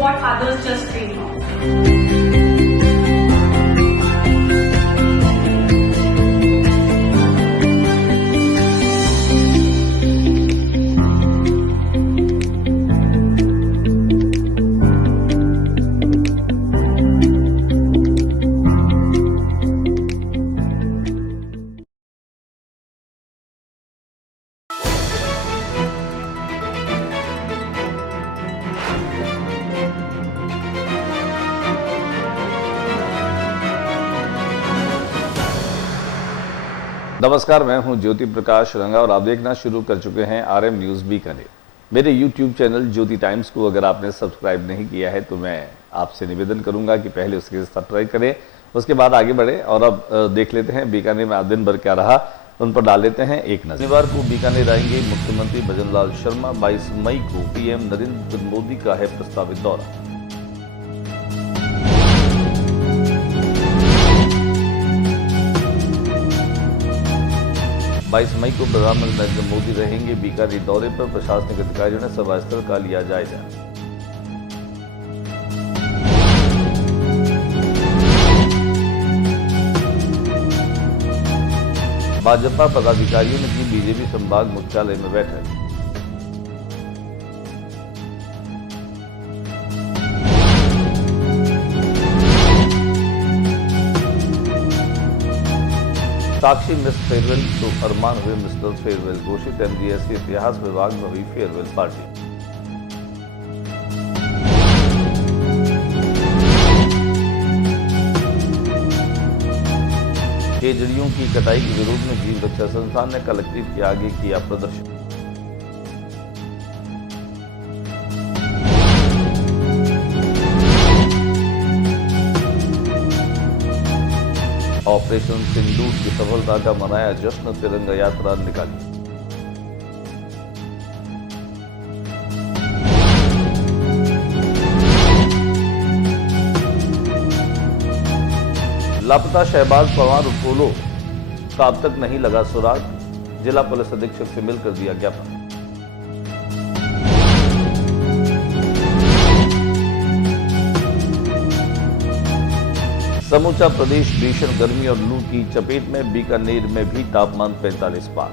what others just dream of. नमस्कार, मैं हूं ज्योति प्रकाश रंगा और आप देखना शुरू कर चुके हैं RM न्यूज़ बीकानेर। मेरे YouTube चैनल ज्योति टाइम्स को अगर आपने सब्सक्राइब नहीं किया है तो मैं आपसे निवेदन करूंगा कि पहले उसके सब्सक्राइब करें, उसके बाद आगे बढ़े। और अब देख लेते हैं बीकानेर में आज दिन भर क्या रहा, उन पर डाल लेते हैं एक नजर। शनिवार को बीकानेर आएंगे मुख्यमंत्री भजन लाल शर्मा। 22 मई को PM नरेंद्र मोदी का है प्रस्तावित दौरा। 22 मई को प्रधानमंत्री नरेंद्र मोदी रहेंगे बीकानेर दौरे पर। प्रशासनिक अधिकारियों ने सभा स्थल का लिया जायजा। भाजपा पदाधिकारियों ने की बीजेपी संभाग मुख्यालय में बैठक। साक्षी मिस फेयरवेल तो अरमान हुए मिस्टर फेयरवेल घोषित। MGS इतिहास विभाग में हुई फेयरवेल पार्टी। केजड़ियों की कटाई के विरोध में जीव रक्षा संस्थान ने कलेक्ट्रेट के आगे किया प्रदर्शन। ऑपरेशन सिंदूर की सफलता का मनाया जश्न। तिरंगा यात्रा निकाली। लापता शहबाज पवार पोलो का अब तक नहीं लगा सुराग। जिला पुलिस अधीक्षक से मिलकर दिया ज्ञापन। समूचा प्रदेश भीषण गर्मी और लू की चपेट में। बीकानेर में भी तापमान 45 पार।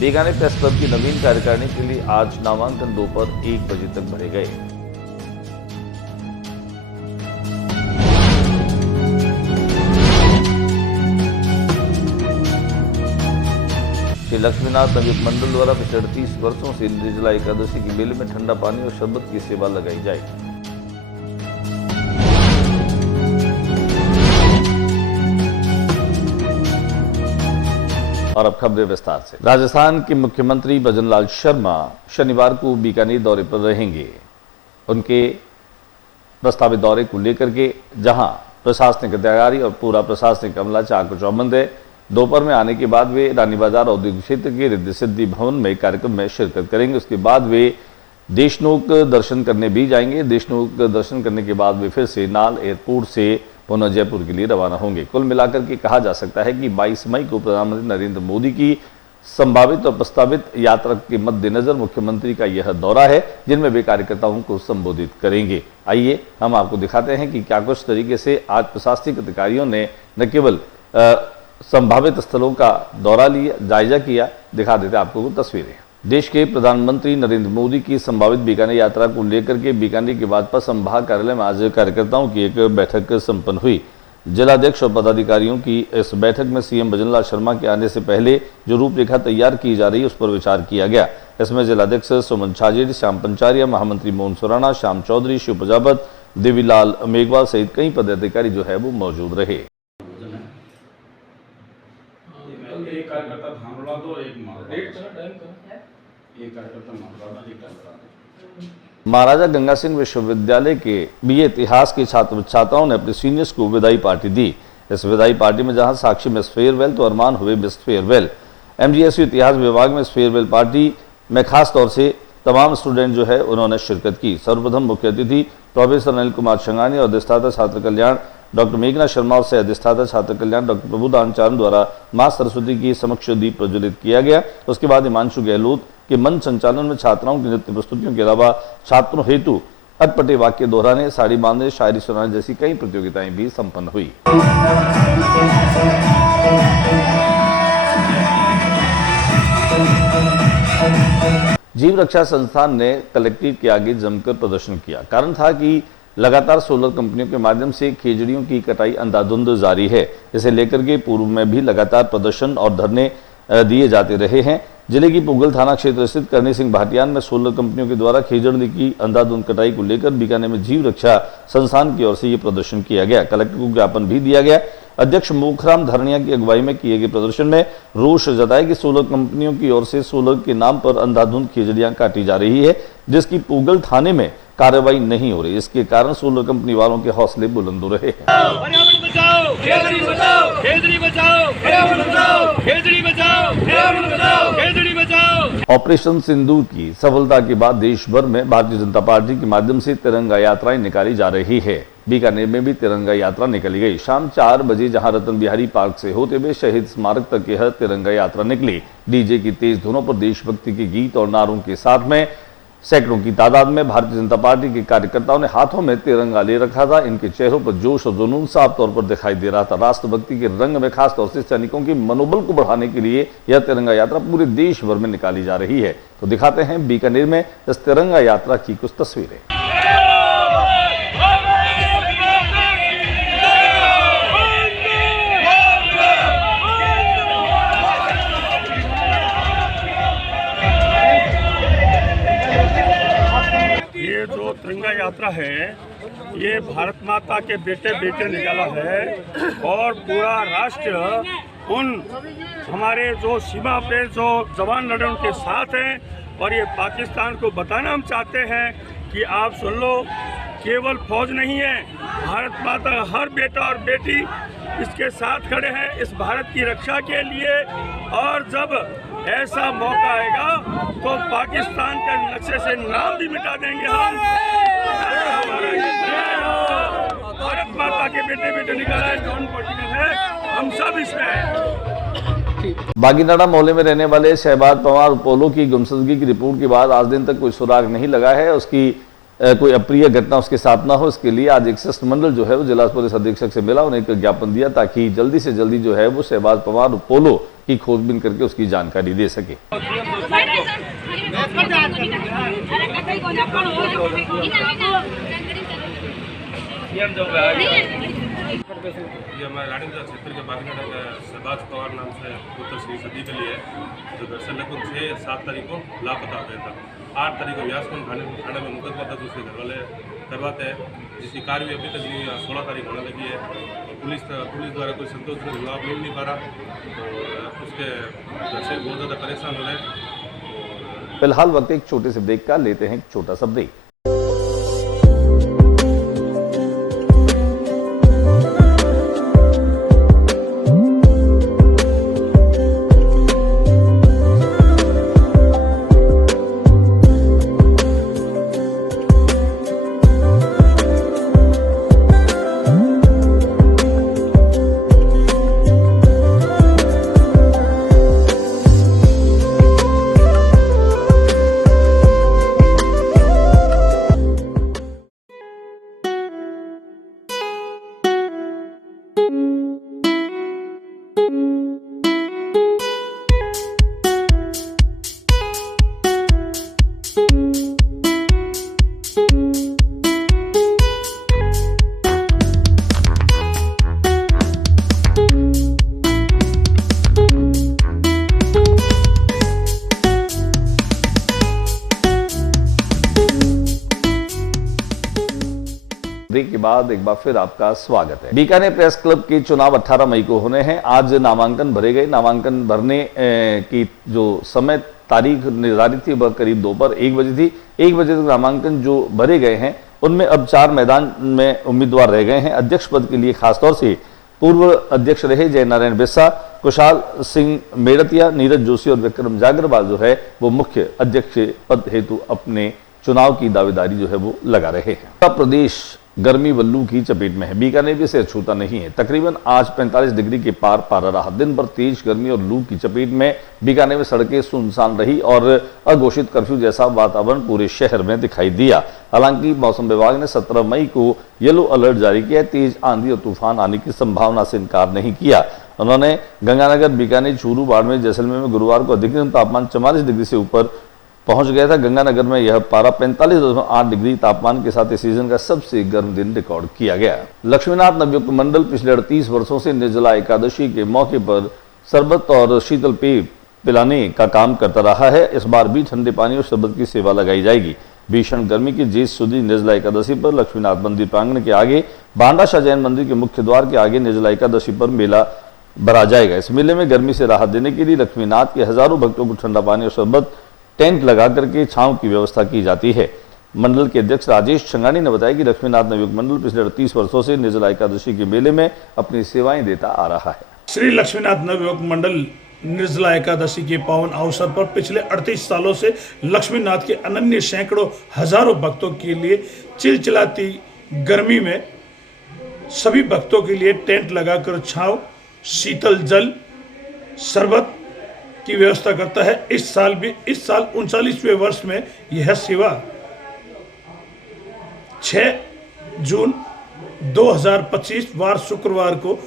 बीकानेर प्रेस क्लब की नवीन कार्यकारिणी के लिए आज नामांकन दोपहर 1 बजे तक भरे गए। श्री लक्ष्मीनाथ नवयुग मंडल द्वारा पिछले 38 वर्षों से निर्जला एकादशी की मेले में ठंडा पानी और शरबत की सेवा लगाई जाएगी। और अब खबरें विस्तार से। राजस्थान के मुख्यमंत्री भजन लाल शर्मा शनिवार को बीकानेर दौरे पर रहेंगे। उनके प्रस्तावित दौरे को लेकर के जहां प्रशासनिक तैयारी और पूरा प्रशासनिक अमला चाक चौबंद है। दोपहर में आने के बाद वे रानी बाजार औद्योगिक क्षेत्र के रिद्धि सिद्धि भवन में कार्यक्रम में शिरकत करेंगे। उसके बाद वे देशनोक दर्शन करने भी जाएंगे। देशनोक दर्शन करने के बाद वे फिर से नाल एयरपोर्ट से पुनः जयपुर के लिए रवाना होंगे। कुल मिलाकर के कहा जा सकता है कि 22 मई को प्रधानमंत्री नरेंद्र मोदी की संभावित और प्रस्तावित यात्रा के मद्देनजर मुख्यमंत्री का यह दौरा है, जिनमें वे कार्यकर्ताओं को संबोधित करेंगे। आइए हम आपको दिखाते हैं कि क्या कुछ तरीके से आज प्रशासनिक अधिकारियों ने न केवल संभावित स्थलों का दौरा लिया, जायजा किया। दिखा देते आपको कुछ तस्वीरें। देश के प्रधानमंत्री नरेंद्र मोदी की संभावित बीकानेर यात्रा को लेकर के बीकानेर के भाजपा संभाग कार्यालय में आज कार्यकर्ताओं की एक बैठक संपन्न हुई। जिलाध्यक्ष और पदाधिकारियों की इस बैठक में CM भजन लाल शर्मा के आने से पहले जो रूपरेखा तैयार की जा रही है उस पर विचार किया गया। इसमें जिलाध्यक्ष सुमन छाजेड़, श्याम पंचारिया, महामंत्री मोहन सुराणा, श्याम चौधरी, शिव प्रजापत, देवीलाल मेघवाल सहित कई पदाधिकारी जो है वो मौजूद रहे। एक कार्यकर्ता धानोड़ा दो, एक कार्यकर्ता महाराजा गंगा सिंह विश्वविद्यालय के BA इतिहास के छात्र छात्राओं ने अपने सीनियर्स को विदाई पार्टी दी। इस विदाई पार्टी में जहां साक्षी मिस फेयरवेल तो अरमान हुए मिस फेयरवेल। MGS इतिहास विभाग में इस फेयरवेल पार्टी में खास तौर से तमाम स्टूडेंट जो है उन्होंने शिरकत की। सर्वप्रथम मुख्य अतिथि प्रोफेसर अनिल कुमार शंगानी और अधिष्ठाता छात्र कल्याण डॉक्टर मेघना शर्मा और सह अधिष्ठाता छात्र कल्याण डॉक्टर प्रभुदान चारण द्वारा मां सरस्वती की समक्ष दीप प्रज्वलित किया गया। उसके बाद हिमांशु गहलोत के मंच संचालन में छात्राओं की नृत्य प्रस्तुतियों के अलावा छात्रों हेतु अटपटे वाक्य दोहराने, साड़ी बांधने, शायरी सुनाने जैसी कई प्रतियोगिताएं भी संपन्न हुई। जीव रक्षा संस्थान ने कलेक्ट्रेट के आगे जमकर प्रदर्शन किया। कारण था कि लगातार सोलर कंपनियों के माध्यम से खेजड़ियों की कटाई अंधाधुंध जारी है। इसे लेकर के पूर्व में भी लगातार प्रदर्शन और धरने दिए जाते रहे हैं। जिले की पुगल थाना क्षेत्र स्थित करनी सिंह भाटियान में सोलर कंपनियों के द्वारा खेजड़ी की अंधाधुंध कटाई को लेकर बीकानेर में जीव रक्षा संस्थान की ओर से यह प्रदर्शन किया गया। कलेक्टर को ज्ञापन भी दिया गया। अध्यक्ष मोखराम धरनिया की अगुवाई में किए गए प्रदर्शन में रोष जताया कि सोलर कंपनियों की ओर से सोलर के नाम पर अंधाधुंध खेजड़ियां काटी जा रही है, जिसकी पूगल थाने में कार्रवाई नहीं हो रही। इसके कारण सोलर कंपनी वालों के हौसले बुलंद हो रहे हैं। पर्यावरण बचाओ, खेजड़ी बचाओ, खेजड़ी बचाओ, पर्यावरण बचाओ, खेजड़ी बचाओ, पर्यावरण बचाओ, खेजड़ी बचाओ। ऑपरेशन सिंदूर की सफलता के बाद देश भर में भारतीय जनता पार्टी के माध्यम से तिरंगा यात्राएं निकाली जा रही है। बीकानेर में भी तिरंगा यात्रा निकली गई। शाम 4 बजे जहां रतन बिहारी पार्क से होते हुए शहीद स्मारक तक यह तिरंगा यात्रा निकली। डीजे की तेज धुनों पर देशभक्ति के गीत और नारों के साथ में सैकड़ों की तादाद में भारतीय जनता पार्टी के कार्यकर्ताओं ने हाथों में तिरंगा ले रखा था। इनके चेहरों पर जोश और जुनून साफ तौर पर दिखाई दे रहा था। राष्ट्रभक्ति के रंग में खासतौर से सैनिकों के मनोबल को बढ़ाने के लिए यह तिरंगा यात्रा पूरे देश भर में निकाली जा रही है। तो दिखाते हैं बीकानेर में इस तिरंगा यात्रा की कुछ तस्वीरें। ये जो तिरंगा यात्रा है, ये भारत माता के बेटे बेटे निकाला है और पूरा राष्ट्र उन हमारे जो सीमा पे जो जवान लड़े उनके साथ हैं। और ये पाकिस्तान को बताना हम चाहते हैं कि आप सुन लो, केवल फौज नहीं है, भारत माता का हर बेटा और बेटी इसके साथ खड़े हैं इस भारत की रक्षा के लिए। और जब ऐसा मौका आएगा तो पाकिस्तान के नक्शे से नाम भी मिटा देंगे हम। भारत माता के बेटे बेटे निकाला है, नॉन पॉलिटिकल है, हम सब इसमें हैं। बागीनाडा मोहल्ले में रहने वाले शहबाज पवार पोलो की गुमशुदगी की रिपोर्ट के बाद आज दिन तक कोई सुराग नहीं लगा है। उसकी कोई अप्रिय घटना उसके साथ ना हो, इसके लिए आज एक शिष्टमंडल जो है वो जिला पुलिस अधीक्षक से मिला, उन्हें एक ज्ञापन दिया ताकि जल्दी से जल्दी जो है वो शहबाज पवार पोलो की खोजबीन करके उसकी जानकारी दे सके। ये हमारे रानीगंज क्षेत्र के बागीनाडा का शहबाज पवार नाम से पुत्र श्री सदी के लिए जो घर से लगभग 6 या 7 तारीख को लापता हो गया था। 8 तारीख को व्यासकुंड थाने में मुकदमा दर्ज उसके घर वाले करवाते हैं, जिसकी कार्रवाई अभी तक 16 तारीख होने लगी है। तो पुलिस द्वारा कोई संतोषजनक जवाब मिल नहीं पा रहा, तो उसके घर से बहुत ज़्यादा परेशान हो रहे हैं। फिलहाल वक्त एक छोटे से ब्रेक का लेते हैं, एक छोटा सा ब्रेक। ब्रेक के बाद एक बार फिर आपका स्वागत है। बीकानेर प्रेस क्लब के चुनाव 18 मई को होने हैं। आज नामांकन भरे गए। नामांकन भरने की जो समय तारीख निर्धारित थी वह करीब दोपहर 1 बजे थी। 1 बजे तक नामांकन जो भरे गए हैं उनमें अब 4 मैदान में उम्मीदवार रह गए हैं। अध्यक्ष पद के लिए खासतौर से पूर्व अध्यक्ष रहे जय नारायण बिस्सा, कुशाल सिंह मेड़तिया, नीरज जोशी और विक्रम जागरवाल जो है वो मुख्य अध्यक्ष पद हेतु अपने चुनाव की दावेदारी जो है वो लगा रहे हैं। उत्तर प्रदेश गर्मी व लू की चपेट में है। बीकानेर भी इसे अछूता नहीं है। तकरीबन आज 45 डिग्री के पार पारा रहा। दिन भर तेज गर्मी और लू की चपेट में बीकानेर में सड़कें सुनसान रही और अघोषित कर्फ्यू जैसा वातावरण पूरे शहर में दिखाई दिया। हालांकि मौसम विभाग ने 17 मई को येलो अलर्ट जारी किया। तेज आंधी और तूफान आने की संभावना से इनकार नहीं किया। उन्होंने गंगानगर, बीकानेर, चूरू, बाड़मेर, जैसलमेर में गुरुवार को अधिकतम तापमान 44 डिग्री से ऊपर पहुंच गया था। गंगानगर में यह पारा 45.8 डिग्री तापमान के साथ इस सीजन का सबसे गर्म दिन रिकॉर्ड किया गया। लक्ष्मीनाथ नवयुक्त मंडल पिछले 38 वर्षों से निर्जला एकादशी के मौके पर शरबत और शीतल पेय पिलाने का काम करता रहा है। इस बार भी ठंडे पानी और शरबत की सेवा लगाई जाएगी। भीषण गर्मी की जेठ सुदी निर्जला एकादशी पर लक्ष्मीनाथ मंदिर प्रांगण के आगे, बांडा शाह जैन मंदिर के मुख्य द्वार के आगे निर्जला एकादशी पर मेला भरा जाएगा। इस मेले में गर्मी से राहत देने के लिए लक्ष्मीनाथ के हजारों भक्तों को ठंडा पानी और शरबत टेंट लगा करके छांव की व्यवस्था की जाती है। मंडल के अध्यक्ष राजेश छंगानी ने बताया कि लक्ष्मीनाथ नवयुक्त मंडल पिछले 38 वर्षों से निर्जला एकादशी के मेले में अपनी सेवाएं देता आ रहा है। श्री लक्ष्मीनाथ नवयुक्त मंडल निर्जला एकादशी के पावन अवसर पर पिछले 38 सालों से लक्ष्मीनाथ के अनन्य सैकड़ों हजारों भक्तों के लिए चिलचिलाती गर्मी में सभी भक्तों के लिए टेंट लगाकर छांव, शीतल जल, शरबत की व्यवस्था करता है। इस साल 39वें वर्ष में यह सेवा 6 जून 2025 वार शुक्रवार को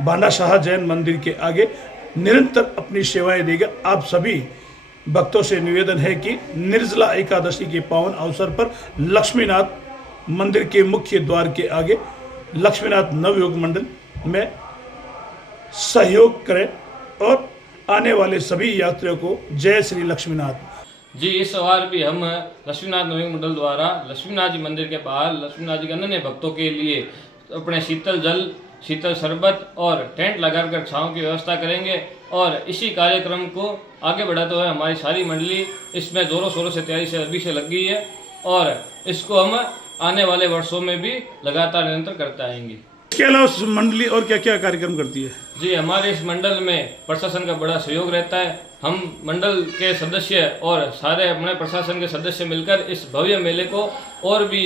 बांडा शाह जैन मंदिर के आगे निरंतर अपनी सेवाएं देगा। आप सभी भक्तों से निवेदन है कि निर्जला एकादशी के पावन अवसर पर लक्ष्मीनाथ मंदिर के मुख्य द्वार के आगे लक्ष्मीनाथ नवयुग मंडल में सहयोग करें और आने वाले सभी यात्रियों को जय श्री लक्ष्मीनाथ। जी, इस बार भी हम लक्ष्मीनाथ नवयुग मंडल द्वारा लक्ष्मीनाथ जी मंदिर के बाहर लक्ष्मीनाथ जी के अनन्य भक्तों के लिए अपने शीतल जल, शीतल शरबत और टेंट लगाकर छांव की व्यवस्था करेंगे और इसी कार्यक्रम को आगे बढ़ाते हुए हमारी सारी मंडली इसमें जोरों शोरों से तैयारी से अभी से लग गई है और इसको हम आने वाले वर्षों में भी लगातार निरंतर करते आएंगे। इसके अलावा मंडली और क्या क्या कार्यक्रम करती है? जी, हमारे इस मंडल में प्रशासन का बड़ा सहयोग रहता है। हम मंडल के सदस्य और सारे अपने प्रशासन के सदस्य मिलकर इस भव्य मेले को और भी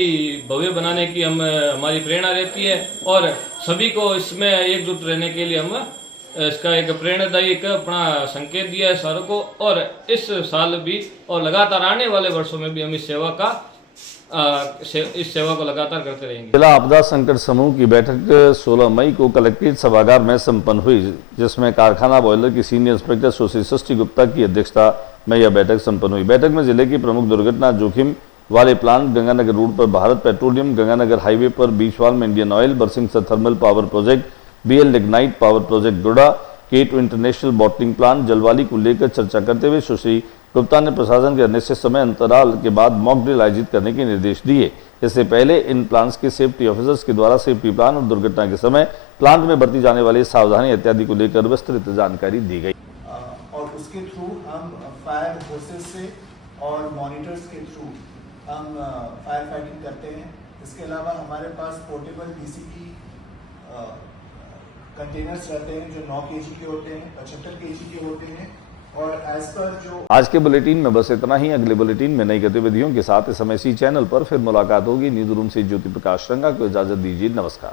भव्य बनाने की हमारी प्रेरणा रहती है और सभी को इसमें एकजुट रहने के लिए हम इसका एक प्रेरणादायी अपना संकेत दिया है सारों को और इस साल भी और लगातार आने वाले वर्षों में भी हम इस सेवा को लगातार करते रहेंगे। जिला आपदा संकट समूह की बैठक 16 मई को कलेक्ट्रेट सभागार में संपन्न हुई, जिसमें कारखाना बॉयलर की सीनियर इंस्पेक्टर सुश्री सृष्टि गुप्ता की अध्यक्षता में यह बैठक संपन्न हुई। बैठक में जिले की प्रमुख दुर्घटना जोखिम वाले प्लांट गंगानगर रोड पर भारत पेट्रोलियम, गंगानगर हाईवे पर बीचवाल में Indian oil, Barsingh thermal power project, BL lignite power project गुड़ा, K2 इंटरनेशनल बॉटलिंग प्लांट जलवाली को लेकर चर्चा करते हुए सुश्री गुप्ता ने प्रशासन के अनिश्चित समय अंतराल के बाद मॉक ड्रिल आयोजित करने के निर्देश दिए। इससे पहले इन प्लांट्स के सेफ्टी ऑफिसर्स के द्वारा सेफ्टी प्लान और दुर्घटना के समय प्लांट में बरती जाने वाली सावधानी इत्यादि को लेकर विस्तृत जानकारी दी गई और उसके थ्रू हम फायर फोर्सेस से और मॉनिटर्स के थ्रू हम फायर फाइटिंग करते हैं। इसके अलावा हमारे पास पोर्टेबल BCP कंटेनर्स रहते हैं जो 9 kg के होते हैं, 75 kg के होते हैं और एज पर जो आज के बुलेटिन में बस इतना ही। अगले बुलेटिन में नई गतिविधियों के साथ इस समय इसी चैनल पर फिर मुलाकात होगी। न्यूज रूम से ज्योति प्रकाश रंगा को इजाजत दीजिए। नमस्कार।